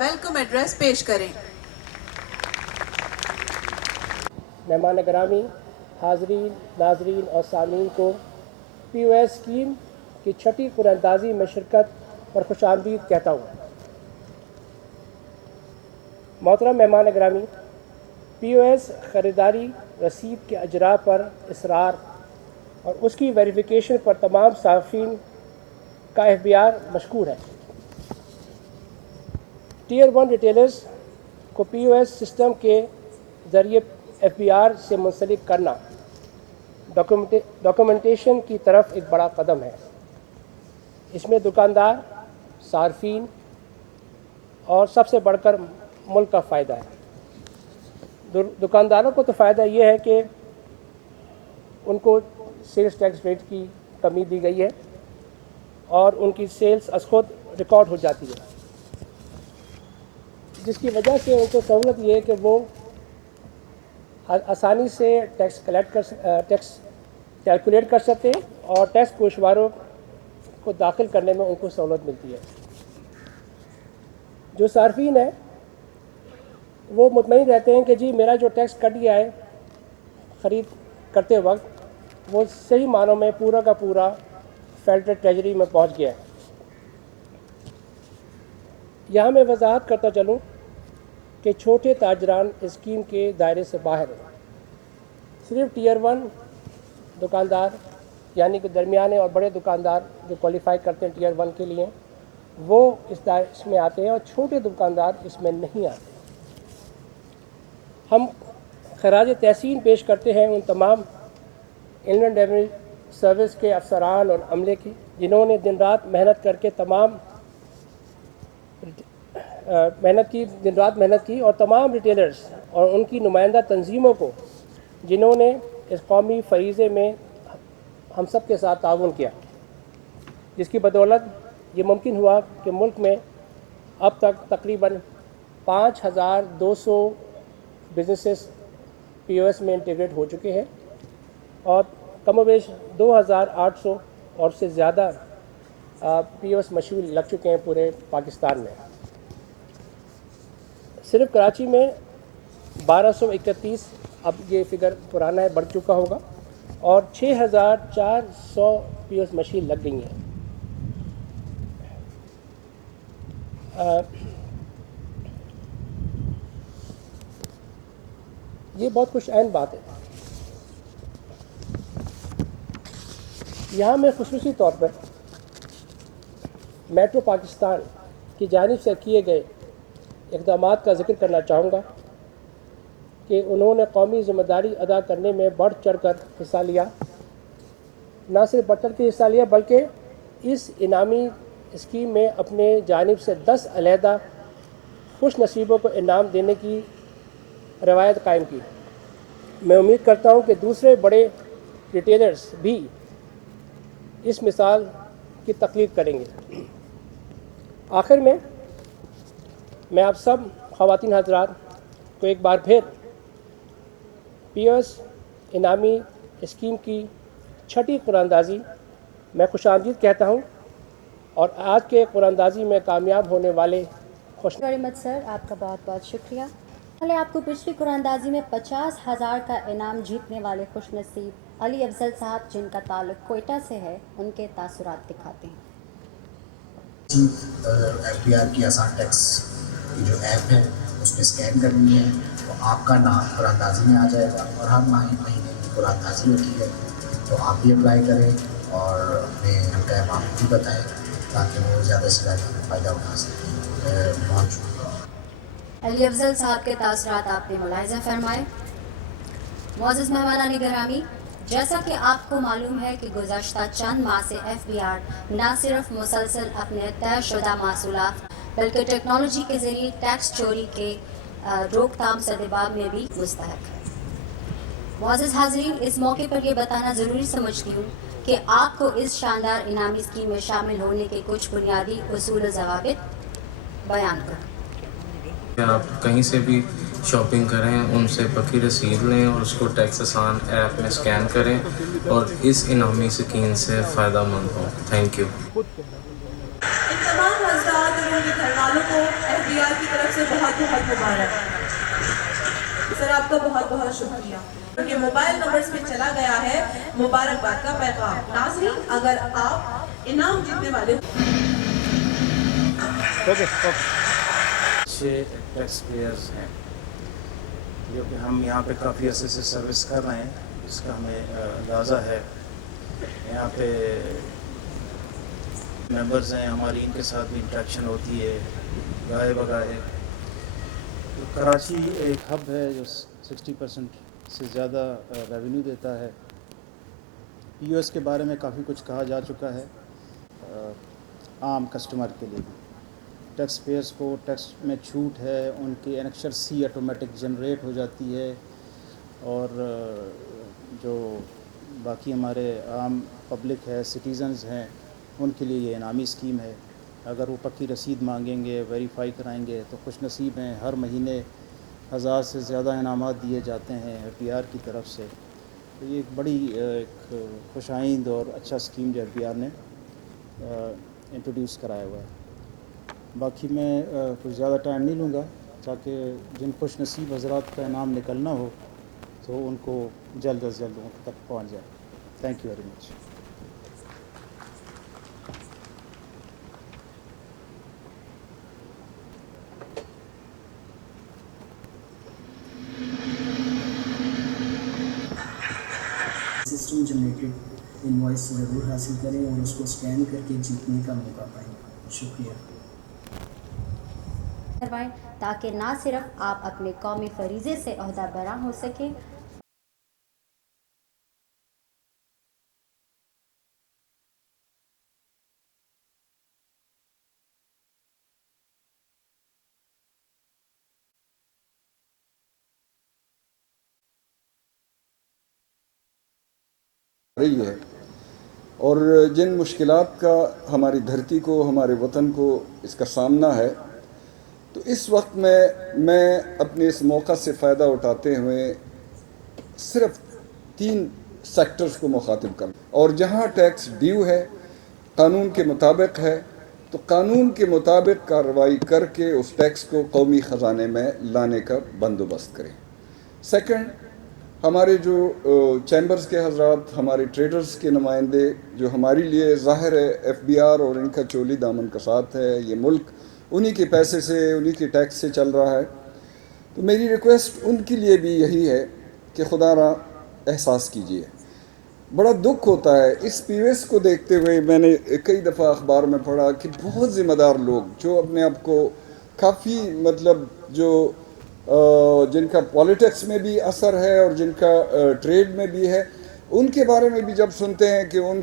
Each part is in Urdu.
ویلکم ایڈریس پیش کریں۔ مہمان گرامی، حاضرین، ناظرین اور سامعین کو پی او ایس اسکیم کی چھٹی قرعہ اندازی میں شرکت پر خوش آمدید کہتا ہوں۔ محترم مہمان گرامی، پی او ایس خریداری رسید کے اجراء پر اصرار اور اس کی ویریفیکیشن پر تمام صارفین کا ایف بی آر مشکور ہے۔ ٹیئر 1 ریٹیلرز کو پی او ایس سسٹم کے ذریعے ایف بی آر سے منسلک کرنا ڈاکومنٹیشن کی طرف ایک بڑا قدم ہے۔ اس میں دکاندار، صارفین اور سب سے بڑھ کر ملک کا فائدہ ہے۔ دکانداروں کو تو فائدہ یہ ہے کہ ان کو سیلز ٹیکس ریٹ کی کمی دی گئی ہے اور ان کی سیلز از خود ریکارڈ ہو جاتی ہے، جس کی وجہ سے ان کو سہولت یہ ہے کہ وہ آسانی سے ٹیکس کیلکولیٹ کر سکتے ہیں اور ٹیکس گوشواروں کو داخل کرنے میں ان کو سہولت ملتی ہے۔ جو صارفین ہیں وہ مطمئن رہتے ہیں کہ جی میرا جو ٹیکس کٹ گیا ہے خرید کرتے وقت وہ صحیح معنوں میں پورا کا پورا فیڈرل ٹریجری میں پہنچ گیا ہے۔ یہاں میں وضاحت کرتا چلوں کہ چھوٹے تاجران اسکیم کے دائرے سے باہر ہیں۔ صرف ٹیئر 1 دکاندار یعنی کہ درمیانے اور بڑے دکاندار جو کوالیفائی کرتے ہیں ٹیئر 1 کے لیے وہ اس میں آتے ہیں اور چھوٹے دکاندار اس میں نہیں آتے۔ ہم خراج تحسین پیش کرتے ہیں ان تمام انلینڈ ریونیو سروس کے افسران اور عملے کی جنہوں نے دن رات محنت کی اور تمام ریٹیلرز اور ان کی نمائندہ تنظیموں کو جنہوں نے اس قومی فریضے میں ہم سب کے ساتھ تعاون کیا، جس کی بدولت یہ ممکن ہوا کہ ملک میں اب تک تقریباً 5200 بزنسز پی او ایس میں انٹیگریٹ ہو چکے ہیں اور کم و بیش 2800 اور سے زیادہ پی او ایس مشین لگ چکے ہیں پورے پاکستان میں۔ صرف کراچی میں 1231، اب یہ فگر پرانا ہے، بڑھ چکا ہوگا، اور 6400 پی او ایس مشین لگ گئی ہیں۔ یہ بہت خوش عین بات ہے۔ یہاں میں خصوصی طور پر میٹرو پاکستان کی جانب سے کیے گئے اقدامات کا ذکر کرنا چاہوں گا کہ انہوں نے قومی ذمہ داری ادا کرنے میں بڑھ چڑھ کر حصہ لیا۔ نہ صرف بڑھ چڑھ کے حصہ لیا بلکہ اس انعامی اسکیم میں اپنے جانب سے 10 علیحدہ خوش نصیبوں کو انعام دینے کی روایت قائم کی۔ میں امید کرتا ہوں کہ دوسرے بڑے ریٹیلرز بھی اس مثال کی تقلید کریں گے۔ آخر میں آپ سب خواتین حضرات کو ایک بار پھر پی او ایس انعامی اسکیم کی چھٹی قرعہ اندازی میں خوش آمدید کہتا ہوں اور آج کے قرعہ اندازی میں کامیاب ہونے والے ویری مچ سر، آپ کا بہت بہت شکریہ۔ پہلے آپ کو پچھلی قرعہ اندازی میں 50,000 کا انعام جیتنے والے خوش نصیب علی افضل صاحب جن کا تعلق کوئٹہ سے ہے ان کے تاثرات دکھاتے ہیں۔ ایف بی آر کی آسان ٹیکس کی جو ایپ ہے اس میں اسکین کرنی ہے تو آپ کا نام قرعہ اندازی میں آ جائے گا اور ہر مہینے کی قرعہ اندازی ہوتی ہے تو آپ بھی اپلائی کریں اور اپنے ٹائم آپ بھی بتائیں تاکہ وہ زیادہ سے زیادہ فائدہ اٹھا سکیں۔ بہت شکریہ۔ علی افضل صاحب کے تاثرات آپ نے ملاحظہ فرمائے۔ معزز مہمانان گرامی، جیسا کہ آپ کو معلوم ہے کہ گزشتہ چند ماہ سے ایف بی آر نہ صرف مسلسل اپنے طے شدہ محصولات بلکہ ٹیکنالوجی کے ذریعے ٹیکس چوری کے روک تھام سدباب میں بھی مستحق ہے۔ معزز حاضرین، اس موقع پر یہ بتانا ضروری سمجھتی ہوں کہ آپ کو اس شاندار انعامی اسکیم میں شامل ہونے کے کچھ بنیادی اصول و ضوابط بیان کروں۔ آپ کہیں سے بھی شاپنگ کریں ان سے پکی رسید لیں اور اس کو ٹیکس آسان ایپ میں اسکین کریں اور اس انعامی اسکیم سے فائدہ مند ہوں۔ Thank you. ان تمام حضرات اور ان کے گھر والوں کو ایف بی آر کی سے بہت بہت مبارک. سر آپ کا بہت بہت شکریہ. ان کے موبائل نمبرز میں چلا گیا ہے مبارکباد کا پیغام. ناظرین اگر آپ انعام جیتنے والے اچھے ٹیکس پیئرز ہیں جو کہ ہم یہاں پہ کافی عرصے سے سروس کر رہے ہیں، اس کا ہمیں اندازہ ہے. یہاں پہ ممبرز ہیں ہماری، ان کے ساتھ بھی انٹریکشن ہوتی ہے گاہے بگاہے. کراچی ایک ہب ہے جو 60% سے زیادہ ریونیو دیتا ہے. پی او ایس کے بارے میں کافی کچھ کہا جا چکا ہے. عام کسٹمر کے لیے بھی ٹیکس پیئرس کو ٹیکس میں چھوٹ ہے، ان کی انیکشر سی آٹومیٹک جنریٹ ہو جاتی ہے، اور جو باقی ہمارے عام پبلک ہے، سٹیزنز ہیں، ان کے لیے یہ انعامی اسکیم ہے. اگر وہ پکی رسید مانگیں گے، ویریفائی کرائیں گے تو خوش نصیب ہیں. ہر مہینے 1000 سے زیادہ انعامات دیے جاتے ہیں ایف بی آر کی طرف سے. تو یہ ایک بڑی ایک خوش آئند اور اچھا اسکیم جو ایف بی آر نے انٹروڈیوس کرایا ہوا ہے. باقی میں کچھ زیادہ ٹائم نہیں لوں گا تاکہ جن خوش نصیب حضرات کا انعام نکلنا ہو تو ان کو جلد از جلد ان تک پہنچ جائے. Thank you very much. System generated invoice ضرور حاصل کریں اور اس کو اسکین کر کے جیتنے کا موقع پائیں. شکریہ. کروائیں تاکہ نہ صرف آپ اپنے قومی فریضے سے عہدہ برآں ہو سکیں رہی ہے، اور جن مشکلات کا ہماری دھرتی کو، ہمارے وطن کو اس کا سامنا ہے، تو اس وقت میں اپنے اس موقع سے فائدہ اٹھاتے ہوئے صرف 3 سیکٹرز کو مخاطب کروں. اور جہاں ٹیکس ڈیو ہے، قانون کے مطابق ہے، تو قانون کے مطابق کارروائی کر کے اس ٹیکس کو قومی خزانے میں لانے کا بندوبست کریں. سیکنڈ، ہمارے جو چیمبرز کے حضرات، ہمارے ٹریڈرز کے نمائندے، جو ہمارے لیے ظاہر ہے ایف بی آر اور ان کا چولی دامن کا ساتھ ہے، یہ ملک انہی کے پیسے سے، انہی کے ٹیکس سے چل رہا ہے. تو میری ریکویسٹ ان کے لیے بھی یہی ہے کہ خدا را احساس کیجیے. بڑا دکھ ہوتا ہے اس پی ایس کو دیکھتے ہوئے. میں نے کئی دفعہ اخبار میں پڑھا کہ بہت ذمہ دار لوگ جو اپنے آپ کو کافی جو جن کا پالیٹکس میں بھی اثر ہے اور جن کا ٹریڈ میں بھی ہے، ان کے بارے میں بھی جب سنتے ہیں کہ ان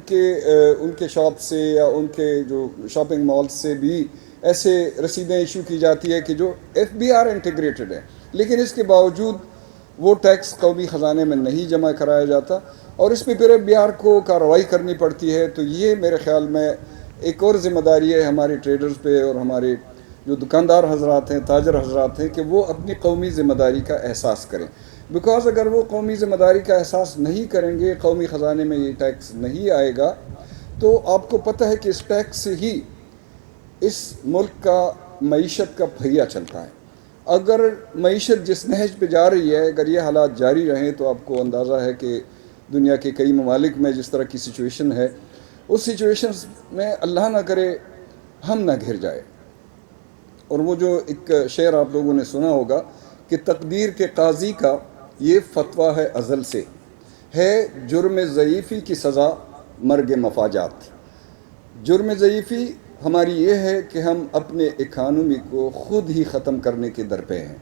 کے شاپ سے یا ان کے جو شاپنگ مال سے بھی ایسے رسیدیں ایشو کی جاتی ہے کہ جو ایف بی آر انٹیگریٹڈ ہے، لیکن اس کے باوجود وہ ٹیکس قومی خزانے میں نہیں جمع کرایا جاتا اور اس پہ پھر ایف بی آر کو کارروائی کرنی پڑتی ہے. تو یہ میرے خیال میں ایک اور ذمہ داری ہے ہمارے ٹریڈرز پہ اور ہمارے جو دکاندار حضرات ہیں، تاجر حضرات ہیں، کہ وہ اپنی قومی ذمہ داری کا احساس کریں. بیکاز اگر وہ قومی ذمہ داری کا احساس نہیں کریں گے، قومی خزانے میں یہ ٹیکس نہیں آئے گا، تو آپ کو پتہ ہے کہ اس ٹیکس سے ہی اس ملک کا معیشت کا پہیہ چلتا ہے. اگر معیشت جس نہج پہ جا رہی ہے، اگر یہ حالات جاری رہیں، تو آپ کو اندازہ ہے کہ دنیا کے کئی ممالک میں جس طرح کی سچویشن ہے، اس سچویشنز میں اللہ نہ کرے ہم نہ گھر جائے. اور وہ جو ایک شعر آپ لوگوں نے سنا ہوگا کہ تقدیر کے قاضی کا یہ فتویٰ ہے ازل سے، ہے جرم ضعیفی کی سزا مرگ مفاجات. جرم ضعیفی ہماری یہ ہے کہ ہم اپنے اکانومی کو خود ہی ختم کرنے کے در پہ ہیں.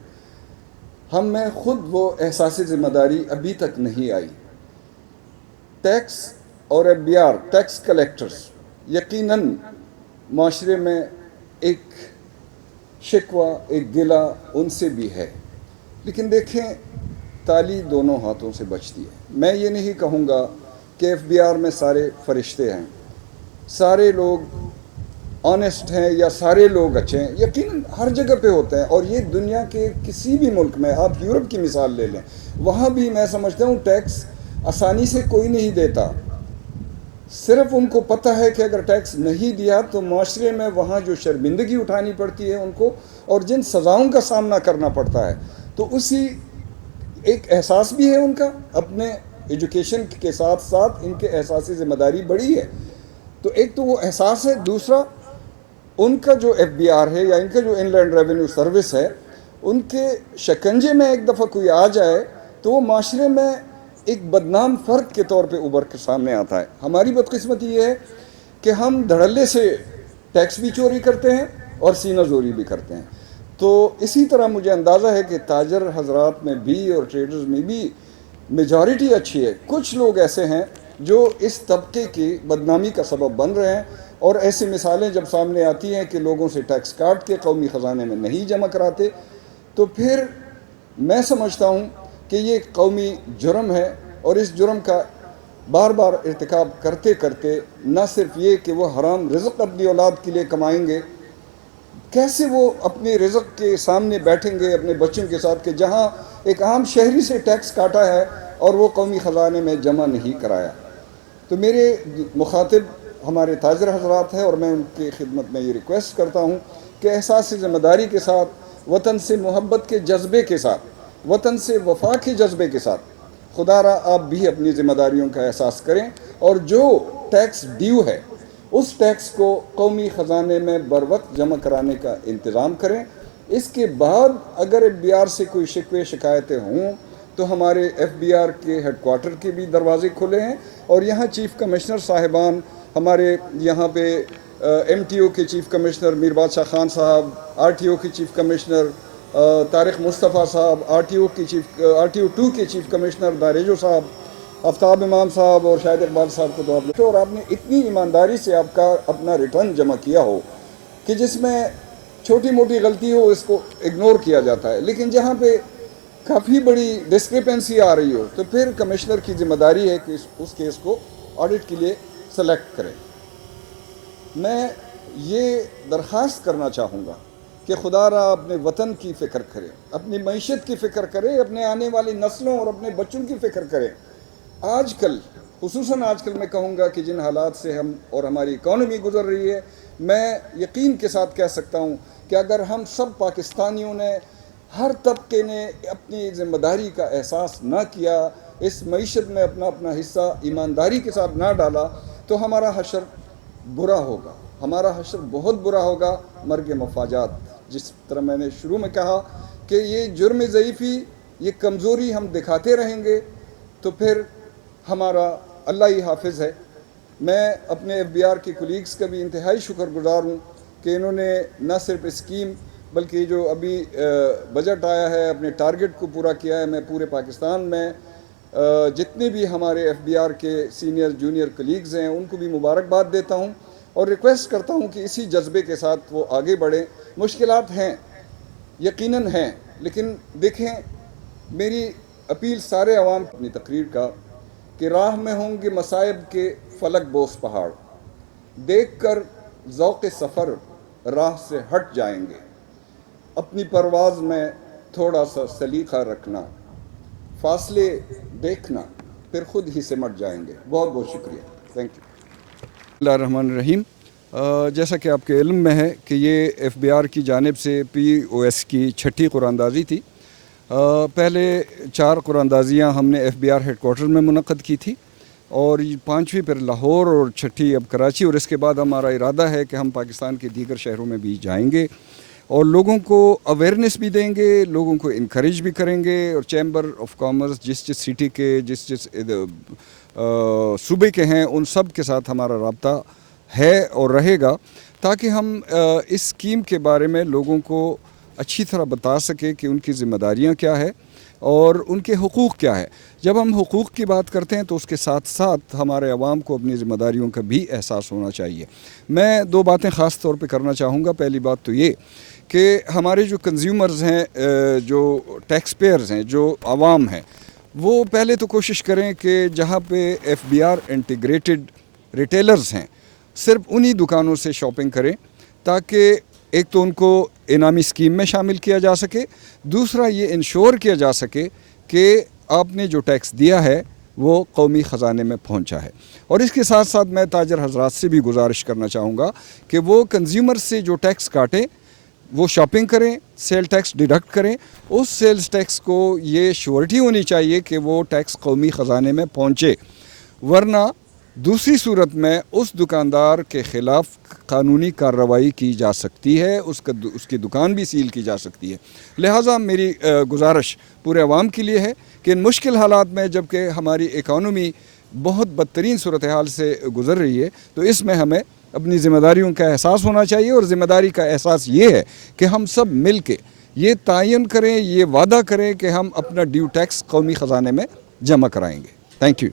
ہم میں خود وہ احساس ذمہ داری ابھی تک نہیں آئی. ٹیکس اور F B R, tax collectors, یقیناً معاشرے میں ایک شکوہ، ایک گلہ ان سے بھی ہے، لیکن دیکھیں تالی دونوں ہاتھوں سے بچتی ہے. میں یہ نہیں کہوں گا کہ ایف بی آر میں سارے فرشتے ہیں، سارے لوگ آنیسٹ ہیں یا سارے لوگ اچھے ہیں. یقیناً ہر جگہ پہ ہوتے ہیں، اور یہ دنیا کے کسی بھی ملک میں، آپ یورپ کی مثال لے لیں، وہاں بھی میں سمجھتا ہوں ٹیکس آسانی سے کوئی نہیں دیتا. صرف ان کو پتہ ہے کہ اگر ٹیکس نہیں دیا تو معاشرے میں وہاں جو شرمندگی اٹھانی پڑتی ہے ان کو اور جن سزاؤں کا سامنا کرنا پڑتا ہے، تو اسی ایک احساس بھی ہے ان کا اپنے ایجوکیشن کے ساتھ ساتھ ان کے احساسی ذمہ داری بڑی ہے. تو ایک تو وہ احساس ہے، دوسرا ان کا جو ایف بی آر ہے یا ان کا جو ان لینڈ ریونیو سروس ہے، ان کے شکنجے میں ایک دفعہ کوئی آ جائے تو وہ معاشرے میں ایک بدنام فرد کے طور پہ ابھر کے سامنے آتا ہے. ہماری بدقسمتی یہ ہے کہ ہم دھڑلے سے ٹیکس بھی چوری کرتے ہیں اور سینہ زوری بھی کرتے ہیں. تو اسی طرح مجھے اندازہ ہے کہ تاجر حضرات میں بھی اور ٹریڈرز میں بھی میجارٹی اچھی ہے. کچھ لوگ ایسے ہیں جو اس طبقے کی بدنامی کا سبب بن رہے ہیں، اور ایسی مثالیں جب سامنے آتی ہیں کہ لوگوں سے ٹیکس کاٹ کے قومی خزانے میں نہیں جمع کراتے، تو پھر میں سمجھتا ہوں کہ یہ قومی جرم ہے. اور اس جرم کا بار بار ارتکاب کرتے کرتے نہ صرف یہ کہ وہ حرام رزق اپنی اولاد کے لیے کمائیں گے، کیسے وہ اپنے رزق کے سامنے بیٹھیں گے اپنے بچوں کے ساتھ کہ جہاں ایک عام شہری سے ٹیکس کاٹا ہے اور وہ قومی خزانے میں جمع نہیں کرایا. تو میرے مخاطب ہمارے تاجر حضرات ہیں، اور میں ان کی خدمت میں یہ ریکویسٹ کرتا ہوں کہ احساس ذمہ داری کے ساتھ، وطن سے محبت کے جذبے کے ساتھ، وطن سے وفا کے جذبے کے ساتھ خدا را آپ بھی اپنی ذمہ داریوں کا احساس کریں، اور جو ٹیکس ڈیو ہے اس ٹیکس کو قومی خزانے میں بر وقت جمع کرانے کا انتظام کریں. اس کے بعد اگر ایف بی آر سے کوئی شکوے شکایتیں ہوں تو ہمارے ایف بی آر کے ہیڈ کوارٹر کے بھی دروازے کھلے ہیں، اور یہاں چیف کمشنر صاحبان، ہمارے یہاں پہ ایم ٹی او کے چیف کمشنر میر بادشاہ خان صاحب، آر ٹی او کے چیف کمشنر طارق مصطفیٰ صاحب، آر ٹی او 2 کے چیف کمشنر داریجو صاحب، آفتاب امام صاحب اور شاہد اقبال صاحب کو تو آپ اور آپ نے اتنی ایمانداری سے آپ کا اپنا ریٹرن جمع کیا ہو کہ جس میں چھوٹی موٹی غلطی ہو اس کو اگنور کیا جاتا ہے، لیکن جہاں پہ کافی بڑی ڈسکریپنسی آ رہی ہو تو پھر کمشنر کی ذمہ داری ہے کہ اس کیس کو آڈٹ کے لیے سلیکٹ کریں. میں یہ درخواست کرنا چاہوں گا کہ خدا را اپنے وطن کی فکر کرے، اپنی معیشت کی فکر کرے، اپنے آنے والی نسلوں اور اپنے بچوں کی فکر کرے. آج کل خصوصاً میں کہوں گا کہ جن حالات سے ہم اور ہماری اکانومی گزر رہی ہے، میں یقین کے ساتھ کہہ سکتا ہوں کہ اگر ہم سب پاکستانیوں نے، ہر طبقے نے اپنی ذمہ داری کا احساس نہ کیا، اس معیشت میں اپنا حصہ ایمانداری کے ساتھ نہ ڈالا، تو ہمارا حشر برا ہوگا، ہمارا حشر بہت برا ہوگا. مرگ مفاجات، جس طرح میں نے شروع میں کہا کہ یہ جرم ضعیفی، یہ کمزوری ہم دکھاتے رہیں گے تو پھر ہمارا اللہ ہی حافظ ہے. میں اپنے ایف بی آر کے کولیگز کا بھی انتہائی شکر گزار ہوں کہ انہوں نے نہ صرف اسکیم بلکہ جو ابھی بجٹ آیا ہے اپنے ٹارگٹ کو پورا کیا ہے. میں پورے پاکستان میں جتنے بھی ہمارے ایف بی آر کے سینئر جونیئر کولیگز ہیں ان کو بھی مبارکباد دیتا ہوں اور ریکویسٹ کرتا ہوں کہ اسی جذبے کے ساتھ وہ آگے بڑھیں. مشکلات ہیں، یقیناً ہیں، لیکن دیکھیں میری اپیل سارے عوام اپنی تقریر کا کہ راہ میں ہوں گے مصائب کے فلک بوس پہاڑ، دیکھ کر ذوق سفر راہ سے ہٹ جائیں گے. اپنی پرواز میں تھوڑا سا سلیقہ رکھنا، فاصلے دیکھنا، پھر خود ہی سمٹ جائیں گے. بہت بہت شکریہ. Thank you. بسم اللہ الرحمن الرحیم. جیسا کہ آپ کے علم میں ہے کہ یہ ایف بی آر کی جانب سے پی او ایس کی 6ٹھی قراندازی تھی. پہلے 4 قراندازیاں ہم نے F B R headquarter میں منعقد کی تھی، اور 5ویں پھر لاہور اور 6ٹھی اب کراچی، اور اس کے بعد ہمارا ارادہ ہے کہ ہم پاکستان کے دیگر شہروں میں بھی جائیں گے اور لوگوں کو اویئرنیس بھی دیں گے، لوگوں کو انکریج بھی کریں گے. اور چیمبر آف کامرس جس سٹی کے جس صوبے کے ہیں ان سب کے ساتھ ہمارا رابطہ ہے اور رہے گا، تاکہ ہم اس اسکیم کے بارے میں لوگوں کو اچھی طرح بتا سکیں کہ ان کی ذمہ داریاں کیا ہے اور ان کے حقوق کیا ہے. جب ہم حقوق کی بات کرتے ہیں تو اس کے ساتھ ساتھ ہمارے عوام کو اپنی ذمہ داریوں کا بھی احساس ہونا چاہیے. میں 2 باتیں خاص طور پہ کرنا چاہوں گا. پہلی بات تو یہ کہ ہمارے جو کنزیومرز ہیں، جو ٹیکس پیئرز ہیں، جو عوام ہیں، وہ پہلے تو کوشش کریں کہ جہاں پہ F B R integrated retailers ہیں صرف انہی دکانوں سے شاپنگ کریں، تاکہ ایک تو ان کو انعامی اسکیم میں شامل کیا جا سکے، دوسرا یہ انشور کیا جا سکے کہ آپ نے جو ٹیکس دیا ہے وہ قومی خزانے میں پہنچا ہے. اور اس کے ساتھ ساتھ میں تاجر حضرات سے بھی گزارش کرنا چاہوں گا کہ وہ کنزیومر سے جو ٹیکس کاٹیں وہ شاپنگ کریں, سیل ٹیکس ڈیڈکٹ کریں. اس سیلز ٹیکس کو یہ شیورٹی ہونی چاہیے کہ وہ ٹیکس قومی خزانے میں پہنچے, ورنہ دوسری صورت میں اس دکاندار کے خلاف قانونی کارروائی کی جا سکتی ہے, اس کی دکان بھی سیل کی جا سکتی ہے. لہٰذا میری گزارش پورے عوام کے لیے ہے کہ ان مشکل حالات میں جب کہ ہماری اکانومی بہت بدترین صورتحال سے گزر رہی ہے, تو اس میں ہمیں اپنی ذمہ داریوں کا احساس ہونا چاہیے. اور ذمہ داری کا احساس یہ ہے کہ ہم سب مل کے یہ تعین کریں, یہ وعدہ کریں کہ ہم اپنا ڈیو ٹیکس قومی خزانے میں جمع کرائیں گے. Thank you.